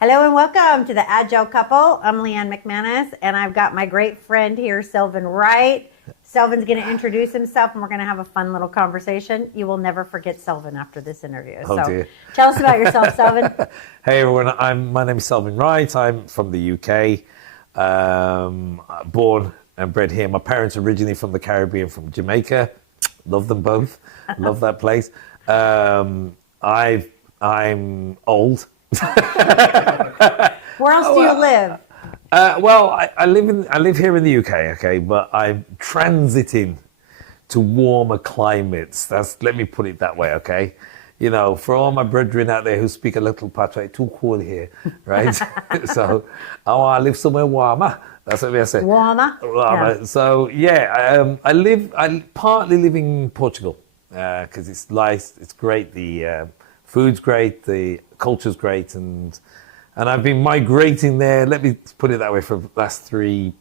Hello and welcome to the Agile Couple. I'm Leanne McManus, and I've got my great friend here, Sylvan Wright. Sylvan's going to introduce himself, and we're going to have a fun little conversation. You will never forget Sylvan after this interview. Oh, dear. Tell us about yourself, Sylvan. Hey, everyone. My name is Sylvan Wright. I'm from the UK, born and bred here. My parents are originally from the Caribbean, from Jamaica. Love them both. Love that place. I'm old. Where else do you live? Well, I live here in the UK, okay, but I'm transiting to warmer climates. Let me put it that way, okay. You know, for all my brethren out there who speak a little Patois, too cold here, right? So, I live somewhere warmer. That's what we say. Warmer. Yeah. So I partly live in Portugal because it's nice, it's great. The food's great, the culture's great, and I've been migrating there, let me put it that way, for the last 3+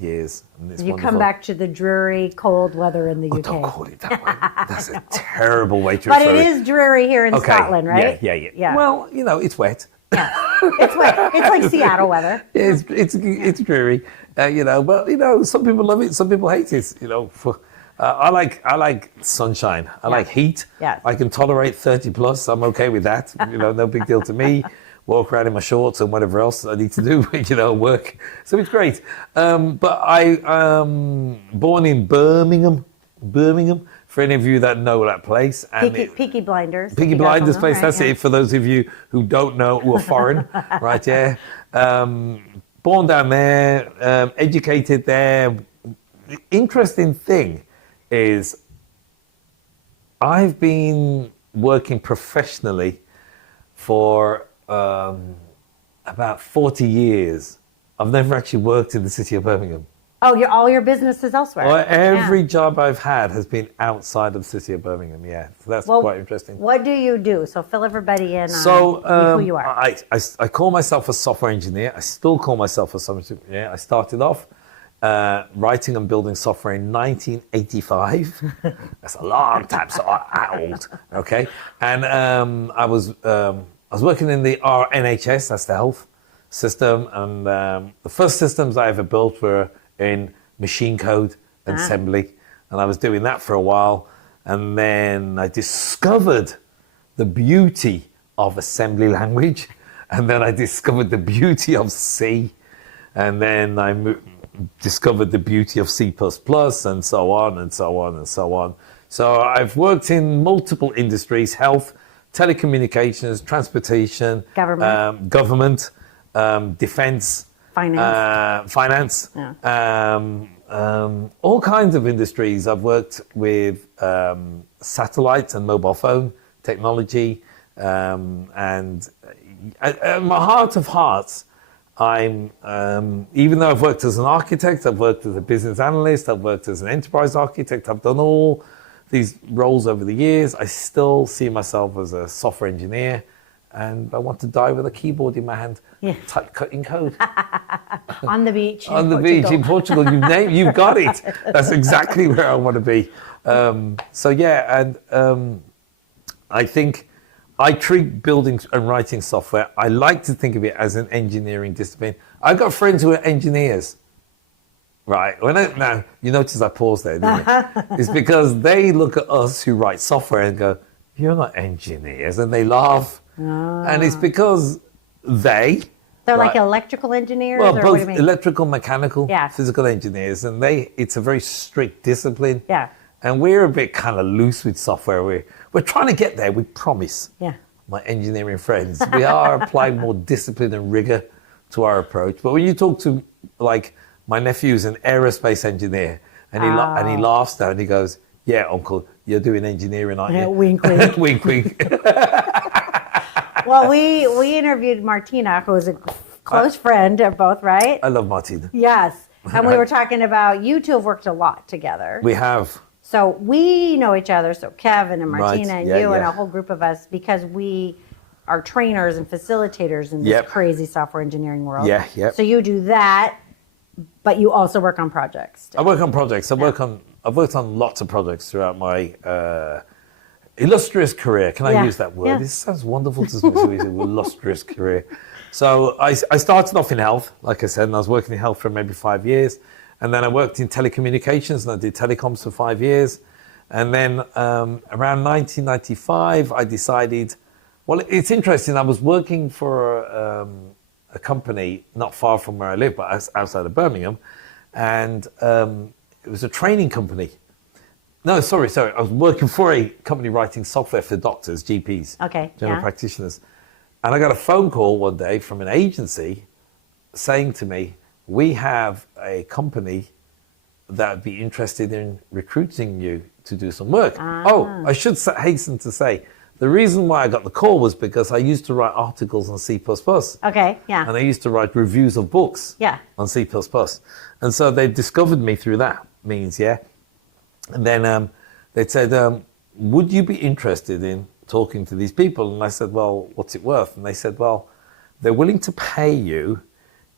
years. And it's you wonderful. Come back to the dreary, cold weather in the UK. Don't call it that way. That's a terrible way to But refer it is dreary here in Scotland, right? Yeah. Well, you know, it's wet. Yeah. It's wet. It's like Seattle weather. Yeah, it's dreary, you know. But you know, some people love it, some people hate it. You know, I like sunshine. I like heat. Yes. I can tolerate 30+. I'm okay with that. You know, no big deal to me. Walk around in my shorts and whatever else I need to do, you know, work. So it's great. But I born in Birmingham. For any of you that know that place. And Peaky Blinders. Peaky Blinders place, right? That's it. For those of you who don't know, who are foreign, right? Yeah. Born down there, educated there. The interesting thing is I've been working professionally for about 40 years. I've never actually worked in the city of Birmingham. Oh, all your business is elsewhere. Well, every job I've had has been outside of the city of Birmingham, yeah. So that's quite interesting. What do you do? So fill everybody in on who you are. I call myself a software engineer. I still call myself a software engineer. I started off writing and building software in 1985. That's a long time, so I'm old, okay? And I was working in the NHS, that's the health system, and the first systems I ever built were in machine code and assembly, and I was doing that for a while, and then I discovered the beauty of assembly language, and then I discovered the beauty of C, and then I discovered the beauty of C++, and so on and so on and so on. So I've worked in multiple industries: health, telecommunications, transportation, government, defense, finance, all kinds of industries. I've worked with satellites and mobile phone technology, and at my heart of hearts, I'm even though I've worked as an architect, I've worked as a business analyst, I've worked as an enterprise architect, I've done all these roles over the years, I still see myself as a software engineer. And I want to die with a keyboard in my hand, cutting code. On the beach. On the beach in Portugal. You've got it. That's exactly where I want to be. I think I treat building and writing software, I like to think of it as an engineering discipline. I've got friends who are engineers. Right. Now, you notice I paused there, didn't you? It's because they look at us who write software and go, "You're not engineers," and they laugh. And it's because they're like electrical engineers? Well, or both what do you mean? electrical, mechanical, physical engineers, and it's a very strict discipline. Yeah. And we're a bit kind of loose with software. We're trying to get there, we promise. Yeah. My engineering friends, we are applying more discipline and rigor to our approach. But when you talk to, like, my nephew's an aerospace engineer, and he laughs now and he goes, "Yeah, uncle, you're doing engineering, aren't you?" Wink, wink. Wink, wink. Well, we interviewed Martina, who is a close friend of both, right? I love Martina. Yes. And we were talking about you two have worked a lot together. We have. So we know each other. So Kevin and Right. Martina and Yeah, you and yeah. a whole group of us because we are trainers and facilitators in this Yep. crazy software engineering world. Yeah, yep. So you do that, but you also work on projects. I work on projects. I've worked on lots of projects throughout my illustrious career. Can I Yeah. use that word? Yeah. This sounds wonderful to me. So illustrious career. So I started off in health, like I said, and I was working in health for maybe 5 years. And then I worked in telecommunications and I did telecoms for 5 years. And then around 1995, I decided, well, it's interesting. I was working for a company not far from where I live, but outside of Birmingham. And it was a training company. No, sorry. I was working for a company writing software for doctors, GPs, Okay, general yeah. practitioners. And I got a phone call one day from an agency saying to me, we have a company that would be interested in recruiting you to do some work. Oh, I should hasten to say, the reason why I got the call was because I used to write articles on C++. Okay, yeah. And I used to write reviews of books Yeah. on C++. And so they discovered me through that means, yeah. And then they said, would you be interested in talking to these people? And I said, well, what's it worth? And they said, well, they're willing to pay you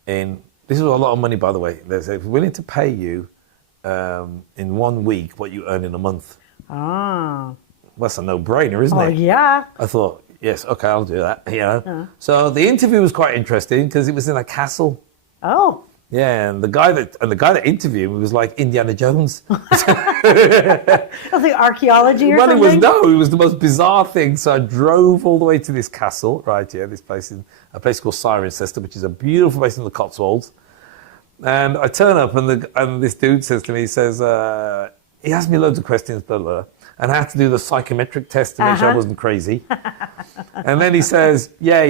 this is a lot of money, by the way. They're willing to pay you in 1 week what you earn in a month. Oh. Well, that's a no-brainer, isn't Oh, it? yeah. I thought, yes, okay, I'll do that. You know? So the interview was quite interesting because it was in a castle. Oh. Yeah, and the guy that interviewed me was like Indiana Jones. Was it archaeology or Well, something? it was the most bizarre thing. So I drove all the way to this castle, right? Yeah, this place a place called Cirencester, which is a beautiful place in the Cotswolds. And I turn up, and this dude says to me, he says, he asked me loads of questions, blah, blah, and I had to do the psychometric test to make sure I wasn't crazy. And then he says, yeah,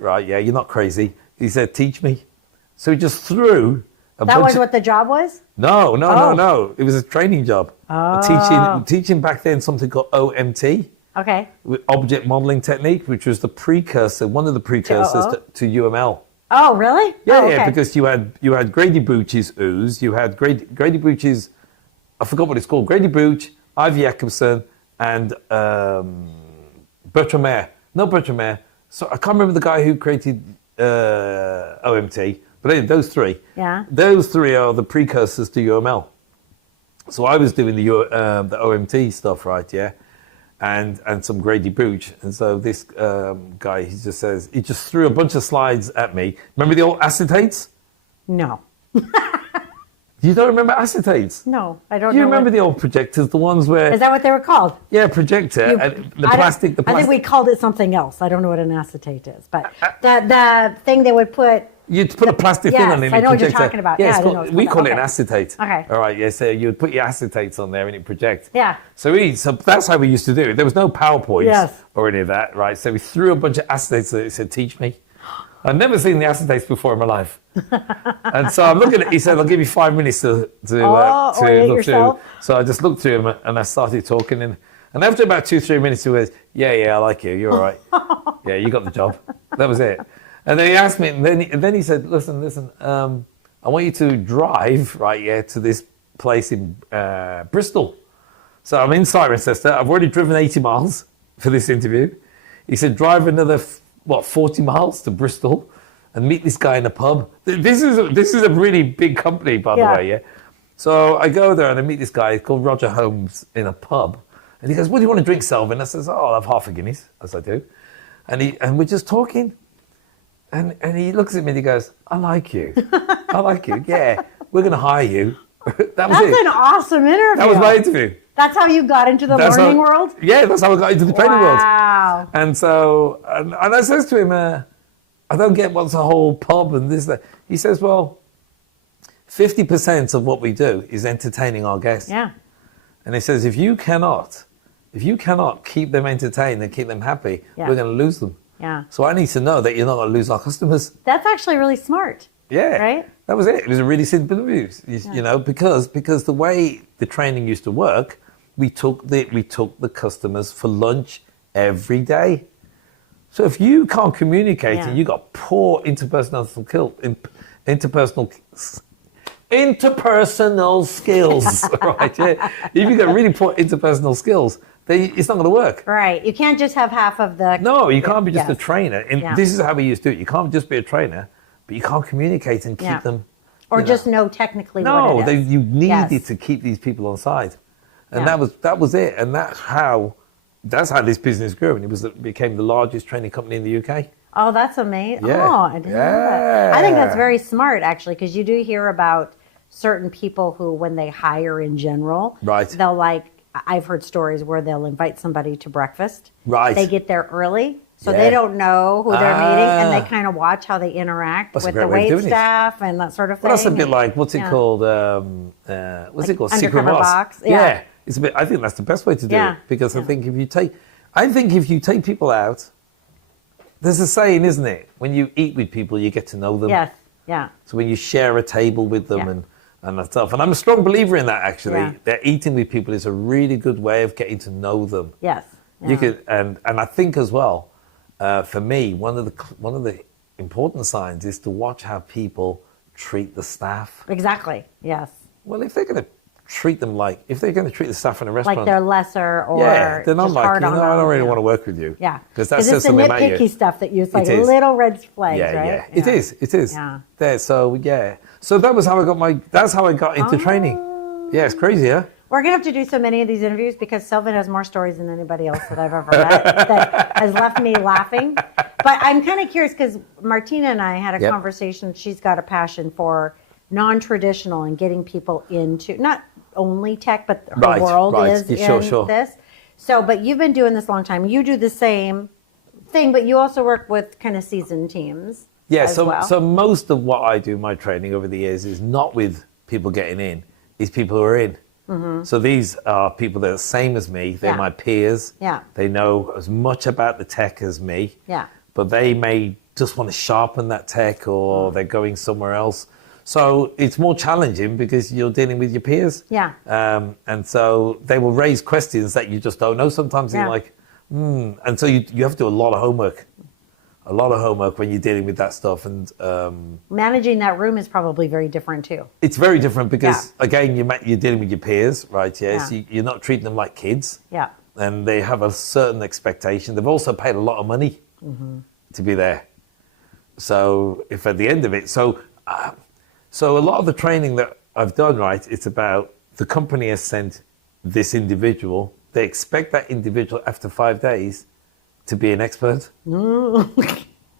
right, yeah, you're not crazy. He said, teach me. So he just threw a That bunch was of, what the job was? No. Oh. It was a training job. Teaching back then something called OMT, Okay. with object modeling technique, which was the precursor, one of the precursors to UML. Oh, really? Yeah, Oh, yeah, okay. because you had Grady Booch's ooze, you had Grady Booch's, I forgot what it's called, Grady Booch, Ivy Jacobson, and Bertram Mayer. No, Bertram Mayer. So I can't remember the guy who created OMT, but anyway, those three. Yeah. Those three are the precursors to UML. So I was doing the OMT stuff, right? Yeah, and some Grady Booch, and so this guy, he just threw a bunch of slides at me. Remember the old acetates? No. You don't remember acetates? No, I don't Do you know. remember the old projectors, the ones where Is that what they were called? projector You- and the I don't- plastic. I think we called it something else. I don't know what an acetate is, but the thing they would put. You'd put a plastic thing on it. Yes, and I it know what you're projects talking about. Yeah, Yeah, it's I didn't know called- what we it's call called. it an Okay. acetate. Okay. All right. Yeah. So you'd put your acetates on there and it projects. Yeah. So that's how we used to do it. There was no PowerPoint Yes. or any of that, right? So we threw a bunch of acetates at it. It said, "Teach me." I'd never seen the acetates before in my life. And so I'm looking at. He said, "I'll give you 5 minutes to orient look yourself. through." So I just looked through them and I started talking. And after about 2-3 minutes, he was, "Yeah, I like you. You're all right. Yeah, you got the job." That was it. And then he asked me, and then he said, "Listen. I want you to drive to this place in Bristol." So I'm in Cirencester. I've already driven 80 miles for this interview. He said, "Drive another 40 miles to Bristol and meet this guy in a pub." This is a really big company, by the Yeah. way. Yeah. So I go there and I meet this guy called Roger Holmes in a pub, and he goes, "What do you want to drink, Selvin?" I says, "Oh, I'll have half a Guinness," as I do, and we're just talking. And he looks at me and he goes, "I like you. I like you. Yeah, we're going to hire you." That was That's it. an awesome interview. That was my interview. That's how you got into the That's learning how- world? Yeah, that's how I got into the training world. Wow. And so, and I says to him, "I don't get what's a whole pub and this, that." He says, "Well, 50% of what we do is entertaining our guests." Yeah. And he says, if you cannot keep them entertained and keep them happy, Yeah. we're going to lose them. Yeah. So I need to know that you're not going to lose our customers. That's actually really smart. Yeah, Right? That was it. It was a really simple interview, you know, because the way the training used to work, we took the customers for lunch every day. So if you can't communicate Yeah. and you got poor interpersonal skills, right? Yeah. If you got really poor interpersonal skills, then it's not going to work. Right. You can't just have half of the. No, you can't be just a Yes. trainer. And Yeah. this is how we used to do it. You can't just be a trainer, but you can't communicate and keep Yeah. them. Or you just know technically No, what it is. you needed Yes. to keep these people on side, and Yeah. that was it. And that's how this business grew, and it became the largest training company in the UK. Oh, that's amazing. Yeah. Oh, I didn't know that. I think that's Yeah. very smart, actually, because you do hear about certain people who, when they hire in general, Right. they'll I've heard stories where they'll invite somebody to breakfast. Right. They get there early, so Yeah. they don't know who they're meeting, and they Ah. kind of watch how they interact That's a with great the way of wait doing it. staff and that sort of thing. Well, that's a bit And- like what's it yeah. called? What's it called? Secret Undercover Boss. Box, yeah. It's a bit. I think that's the best way to do Yeah. it because Yeah. I think if you take people out, there's a saying, isn't it? When you eat with people, you get to know them. Yes, yeah. So when you share a table with them Yeah. and that stuff, and I'm a strong believer in that actually. Yeah. That eating with people is a really good way of getting to know them. Yes. You yeah. could, and I think as well, for me, one of the important signs is to watch how people treat the staff. Exactly, yes. Well, if they're going to treat them if they're going to treat the staff in a restaurant, Like they're lesser or yeah, then I'm just like, hard on I them, don't really yeah. want to work with you. Yeah, because that it's says the something about nitpicky you. stuff that you like It is. little red flags, Yeah, right? yeah, it is. It is. Yeah. There, so yeah, so that was how I got That's how I got into training. Yeah, it's crazy, huh? We're gonna have to do so many of these interviews because Sylvan has more stories than anybody else that I've ever met that has left me laughing. But I'm kind of curious because Martina and I had a Yep. conversation. She's got a passion for non-traditional and getting people into not only tech, but her Right, world right. is Yeah, in sure. this. So, but you've been doing this a long time. You do the same thing, but you also work with kind of seasoned teams. Yeah, as so well. so most of what I do, my training over the years, is not with people getting in, it's people who are in. So these are people that are the same as me. They're Yeah. my peers. Yeah. They know as much about the tech as me. Yeah. But they may just want to sharpen that tech or they're going somewhere else. So it's more challenging because you're dealing with your peers. Yeah. And so they will raise questions that you just don't know. Sometimes Yeah. you're like, And so you have to do a lot of homework. A lot of homework when you're dealing with that stuff. And Managing that room is probably very different too. it's very different because, again, you're dealing with your peers, right? Yes, Yeah. you're not treating them like kids. Yeah. And they have a certain expectation. They've also paid a lot of money to be there. So if at the end of it, so a lot of the training that I've done, right, it's about the company has sent this individual. They expect that individual after 5 days to be an expert.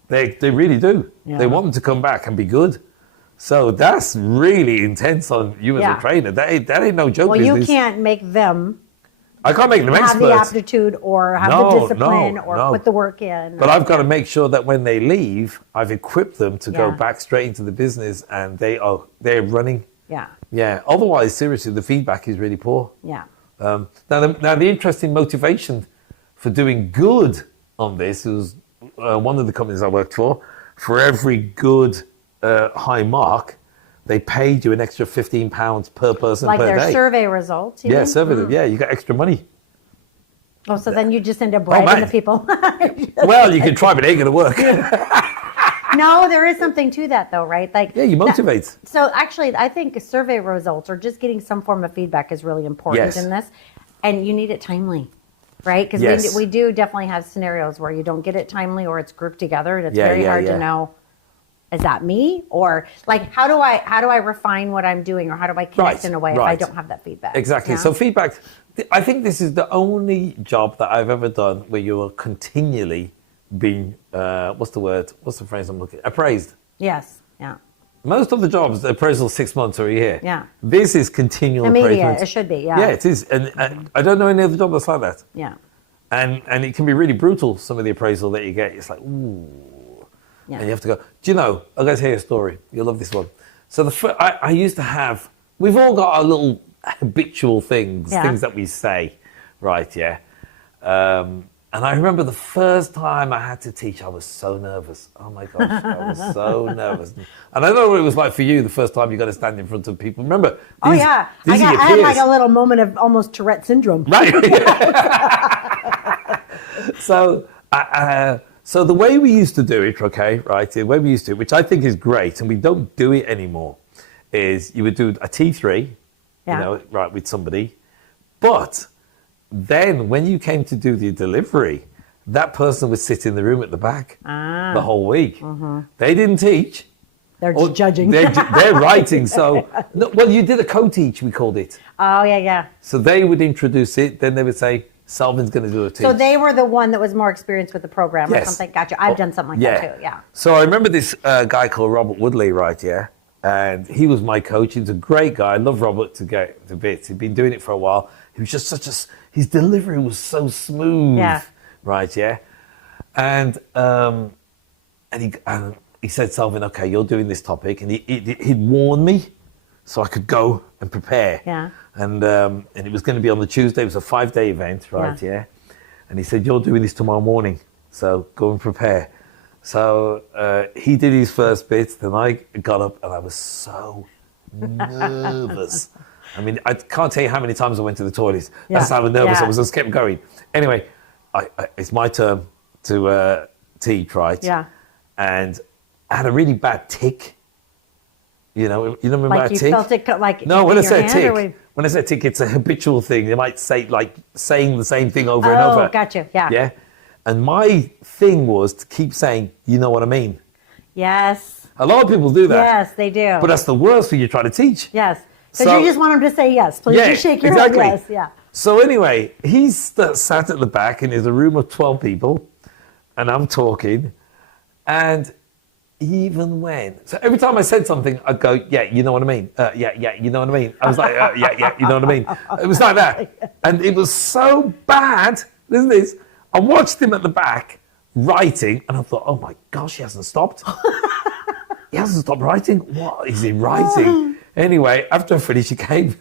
They really do. Yeah. They want them to come back and be good. So that's really intense on you as Yeah. a trainer. That ain't no joke Well, business. you can't make them I can't make them have the experts. aptitude or have No, the discipline no, or no. put the work in. But I've got to make sure that when they leave, I've equipped them to go Yeah. back straight into the business and they're running. Yeah. Yeah. Otherwise, seriously, the feedback is really poor. Yeah. Now the interesting motivation for doing good on this is one of the companies I worked for every good high mark, they paid you an extra £15 per person Like per their day. survey results. you Yeah, mean? survey them. Yeah, you got extra money. Oh, so then you just end up bragging man. to people. Well, you can try, but it ain't going to work. No, there is something to that though, right? Like Yeah, you motivate. So actually, I think survey results or just getting some form of feedback is really important Yes. in this, and you need it timely, right? Because Yes. we do definitely have scenarios where you don't get it timely or it's grouped together, and it's Yeah, very yeah, hard yeah. to know. Is that me or like how do I refine what I'm doing or how do I connect Right, in a way if I right. don't have that feedback? Exactly. Yeah? So feedback, I think this is the only job that I've ever done where you are continually being, what's the phrase I'm looking at? Appraised. Yes. Yeah. Most of the jobs, the appraisal 6 months or a year. Yeah. This is continual Immediate. appraisement. It should be. Yeah. Yeah, it is. And I don't know any other job that's like that. Yeah. And it can be really brutal, some of the appraisal that you get. It's like, ooh. Yeah. And you have to go, do you know, I'm going to tell you a story. You'll love this one. So I used to have, we've all got our little habitual things, Yeah. things that we say, right, yeah? And I remember the first time I had to teach, I was so nervous. Oh my gosh, I was so nervous. And I don't know what it was like for you the first time you got to stand in front of people. Remember? Oh yeah. These are your I had like peers. a little moment of almost Tourette syndrome. Right. So So the way we used to do it, okay, right, the way we used to, which I think is great, and we don't do it anymore, is you would do a T3, Yeah. you know, right, with somebody. But then when you came to do the delivery, that person would sit in the room at the back the whole week. They didn't teach. They're Or just judging. They're writing. So, no, well, you did a co-teach, we called it. Oh, yeah, yeah. So they would introduce it. Then they would say, Selvin's going to do a teach. So they were the one that was more experienced with the program or Yes. something. Gotcha. I've done something like that too. Yeah. So I remember this guy called Robert Woodley, right? Yeah. And he was my coach. He was a great guy. I love Robert to bits. He'd been doing it for a while. He was just his delivery was so smooth. Yeah. Right. Yeah. And he said, Selvin, okay, you're doing this topic. And he'd warn me so I could go and prepare. Yeah. And it was going to be on the Tuesday. It was a 5-day event, right? Yeah. And he said, you're doing this tomorrow morning. So go and prepare. So he did his first bit. Then I got up and I was so nervous. I mean, I can't tell you how many times I went to the toilet. That's how nervous I was. I just kept going. Anyway, it's my turn to teach, right? Yeah. And I had a really bad tick. You know Like about you tick? felt it like No, in when I your say hand, tick, or when I say tick, it's a habitual thing. They might say like saying the same thing over and Oh, over. gotcha. Yeah. Yeah. And my thing was to keep saying, you know what I mean? Yes. A lot of people do that. Yes, they do. But that's the worst when you try to teach. Yes. Because So- you just want them to say yes. Please Yeah, just shake your exactly. head. Yes. Yeah. So anyway, he's sat at the back and there's a room of 12 people and I'm talking and even when, so every time I said something, I'd go, yeah, you know what I mean? Yeah, you know what I mean? I was like, yeah, you know what I mean? It was like that. And it was so bad, listen to this, I watched him at the back writing and I thought, oh my gosh, he hasn't stopped. He hasn't stopped writing? What is he writing? Anyway, after I finished, he came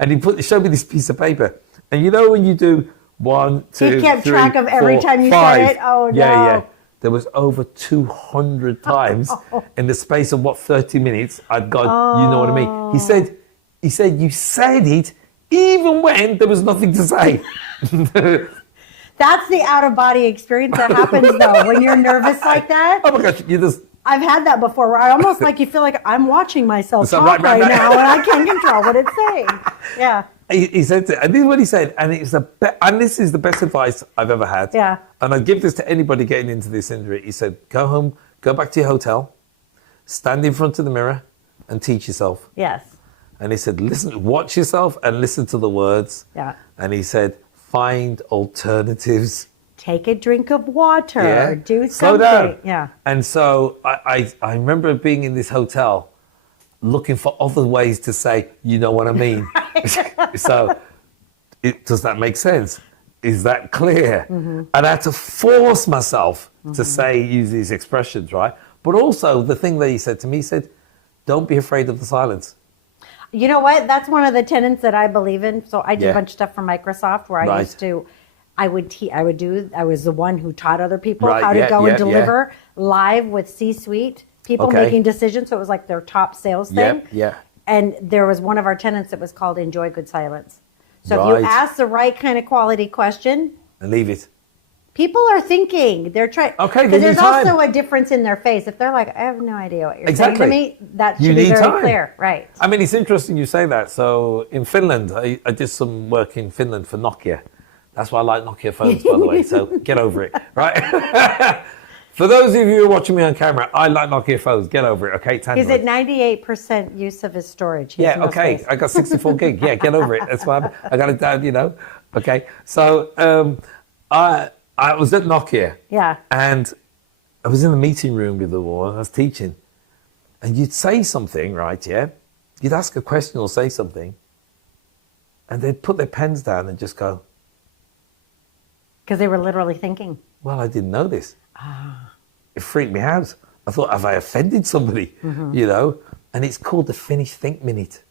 and he showed me this piece of paper. And you know when you do 1, 2, He kept 3, track of every 4, time you 5. said it? Oh, Yeah, no. yeah. There was over 200 times in the space of 30 minutes I'd gone, you know what I mean? He said, you said it even when there was nothing to say. That's the out of body experience that happens though when you're nervous like that. Oh my gosh, you just, I've had that before where I almost like you feel like I'm watching myself So talk right. right now and I can't control what it's saying. Yeah. he said, and this is what he said, and it's and this is the best advice I've ever had. Yeah. And I give this to anybody getting into this industry. He said, go home, go back to your hotel, stand in front of the mirror, and teach yourself. Yes. And he said, listen, watch yourself and listen to the words. Yeah. And he said, find alternatives. Take a drink of water. Yeah. Do Slow something. down. Yeah. And so I remember being in this hotel looking for other ways to say, you know what I mean? So does that make sense? Is that clear? Mm-hmm. And I had to force myself to use these expressions, right? But also the thing that he said to me, he said, don't be afraid of the silence. You know what? That's one of the tenets that I believe in. So I did Yeah. a bunch of stuff for Microsoft where I Right. used to, I was the one who taught other people Right, how to yeah, go yeah, and deliver live with C-suite people Okay. making decisions. So it was like their top sales thing. Yeah. And there was one of our tenants that was called enjoy good silence. So if Right. you ask the right kind of quality question, And leave it. people are thinking. They're trying. Okay, they Because there's need time. also a difference in their face. If they're like, I have no idea what you're Exactly. saying to me, that You should be need very time. clear. Right. I mean, it's interesting you say that. So in Finland, I did some work in Finland for Nokia. That's why I like Nokia phones, by the way. So get over it, right? For those of you who are watching me on camera, I like Nokia phones. Get over it, okay? It's He's Android. at 98% use of his storage. He has Yeah, no okay. space. I got 64 gig. Yeah, get over it. That's fine. I got it down, you know. Okay. So I was at Nokia. Yeah. And I was in the meeting room with the woman. I was teaching. And you'd say something, right? Yeah. You'd ask a question or say something. And they'd put their pens down and just go, Because they were literally thinking. well, I didn't know this. It freaked me out. I thought, have I offended somebody? You know? And it's called the Finnish Think Minute.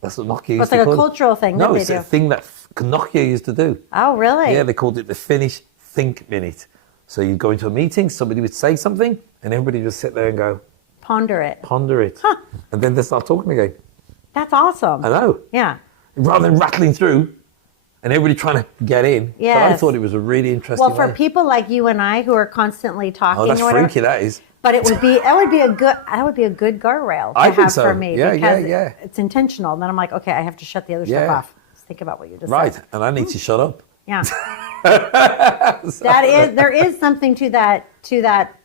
That's what Nokia used It's to like a call it. cultural thing that No, they it's do. a thing that Nokia used to do. Oh, really? Yeah, they called it the Finnish Think Minute. So you'd go into a meeting, somebody would say something, and everybody would just sit there and go, Ponder it. ponder it. And then they start talking again. That's awesome. I know. Yeah. Rather than rattling through, and everybody trying to get in. But I Yes. thought it was a really interesting Well, for way. people like you and I who are constantly talking, Oh, that's or whatever, freaky, that is. but it would be that would be a good guardrail to I think have so. for me Yeah, because yeah. it's intentional. And then I'm like, okay, I have to shut the other stuff Yeah. off. Just think about what you just Right, said. and I need to shut up. Yeah. There is something to that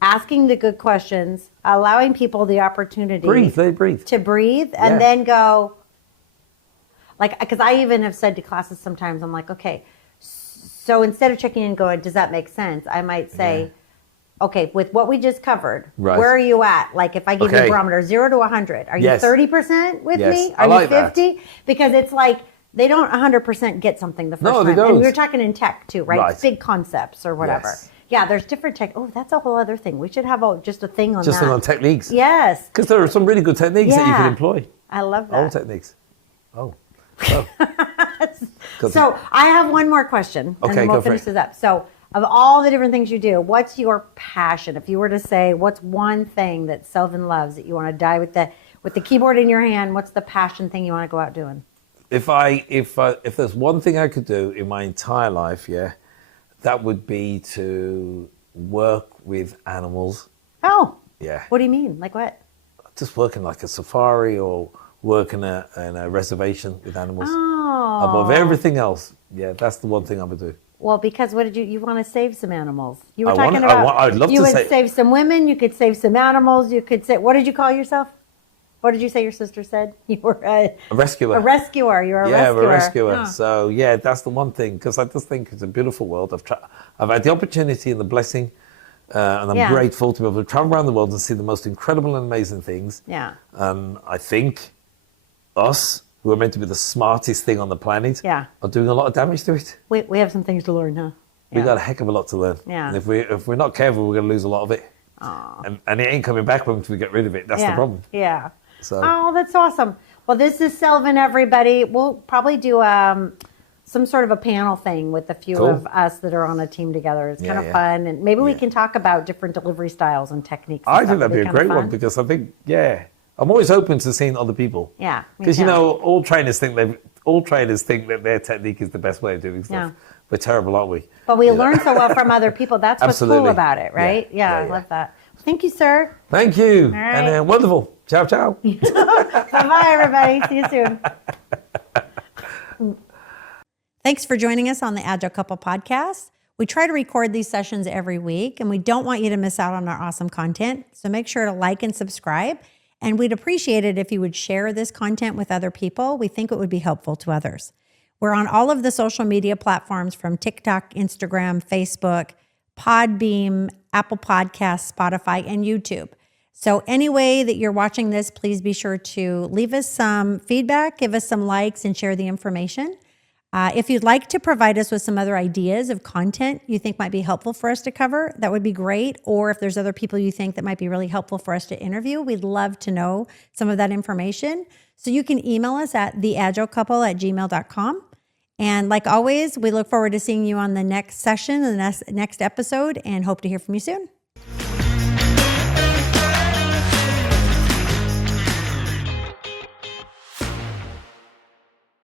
asking the good questions, allowing people the opportunity Let it breathe. to breathe and Yeah. then go, like, because I even have said to classes sometimes, I'm like, okay, so instead of checking in and going, does that make sense? I might say, okay, with what we just covered, Right. where are you at? Like if I give you a Okay. barometer, 0 to 100, are you Yes. 30% with Yes. me? I Are like you that. 50? Because it's like, they don't 100% get something the first No, time. they don't. And we were talking in tech too, right? Right. Big concepts or whatever. Yes. Yeah, there's different tech. Oh, that's a whole other thing. We should have just a thing on Just that. on techniques. Yes. Because there are some really good techniques that you Yeah. can employ. I love Old that. techniques. Oh. Oh. So I have one more question, and Okay, then we'll go for finish it. this up. So, of all the different things you do, what's your passion? If you were to say, what's one thing that Selvin loves that you want to die with the keyboard in your hand? What's the passion thing you want to go out doing? If there's one thing I could do in my entire life, that would be to work with animals. Oh, Yeah. what do you mean? Like what? Just working like a safari or work in a reservation with animals. Oh, Above everything else, that's the one thing I would do. well, because what did you want to save some animals? You were I talking want- about. I'd love you to would say- save some women. You could save some animals. You could say. What did you call yourself? What did you say your sister said? You were A rescuer. a rescuer. You're a rescuer. I'm a rescuer. Huh. So that's the one thing, because I just think it's a beautiful world. I've had the opportunity and the blessing, and I'm Yeah. grateful to be able to travel around the world and see the most incredible and amazing things. Yeah. And I think us, who are meant to be the smartest thing on the planet, Yeah. are doing a lot of damage to it. We have some things to learn, huh? We Yeah. got a heck of a lot to learn. Yeah. And if we're not careful, we're going to lose a lot of it. And it ain't coming back once we get rid of it. That's the problem. Yeah. So- Oh, that's awesome. Well, this is Selvin, everybody. We'll probably do some sort of a panel thing with a few Cool. of us that are on a team together. It's kind of Yeah. fun, and maybe we Yeah. can talk about different delivery styles and techniques. and I stuff. think that'd be a kinda great fun. one, because I think, I'm always open to seeing other people. Yeah, me Because, too. all trainers think that their technique is the best way of doing stuff. Yeah. We're terrible, aren't we? But we You know? learn so well from other people. That's what's cool Absolutely. about it, right? Yeah. Yeah, Yeah, I yeah. love that. Thank you, sir. Thank you. right. And wonderful. Ciao, ciao. Bye-bye, everybody. See you soon. Thanks for joining us on the Agile Couple podcast. We try to record these sessions every week, and we don't want you to miss out on our awesome content. So make sure to like and subscribe. And we'd appreciate it if you would share this content with other people. We think it would be helpful to others. We're on all of the social media platforms from TikTok, Instagram, Facebook, Podbeam, Apple Podcasts, Spotify, and YouTube. So any way that you're watching this, please be sure to leave us some feedback, give us some likes, and share the information. If you'd like to provide us with some other ideas of content you think might be helpful for us to cover, that would be great. Or if there's other people you think that might be really helpful for us to interview, we'd love to know some of that information. So you can email us at theagilecouple@gmail.com. And like always, we look forward to seeing you on the next session, the next episode, and hope to hear from you soon.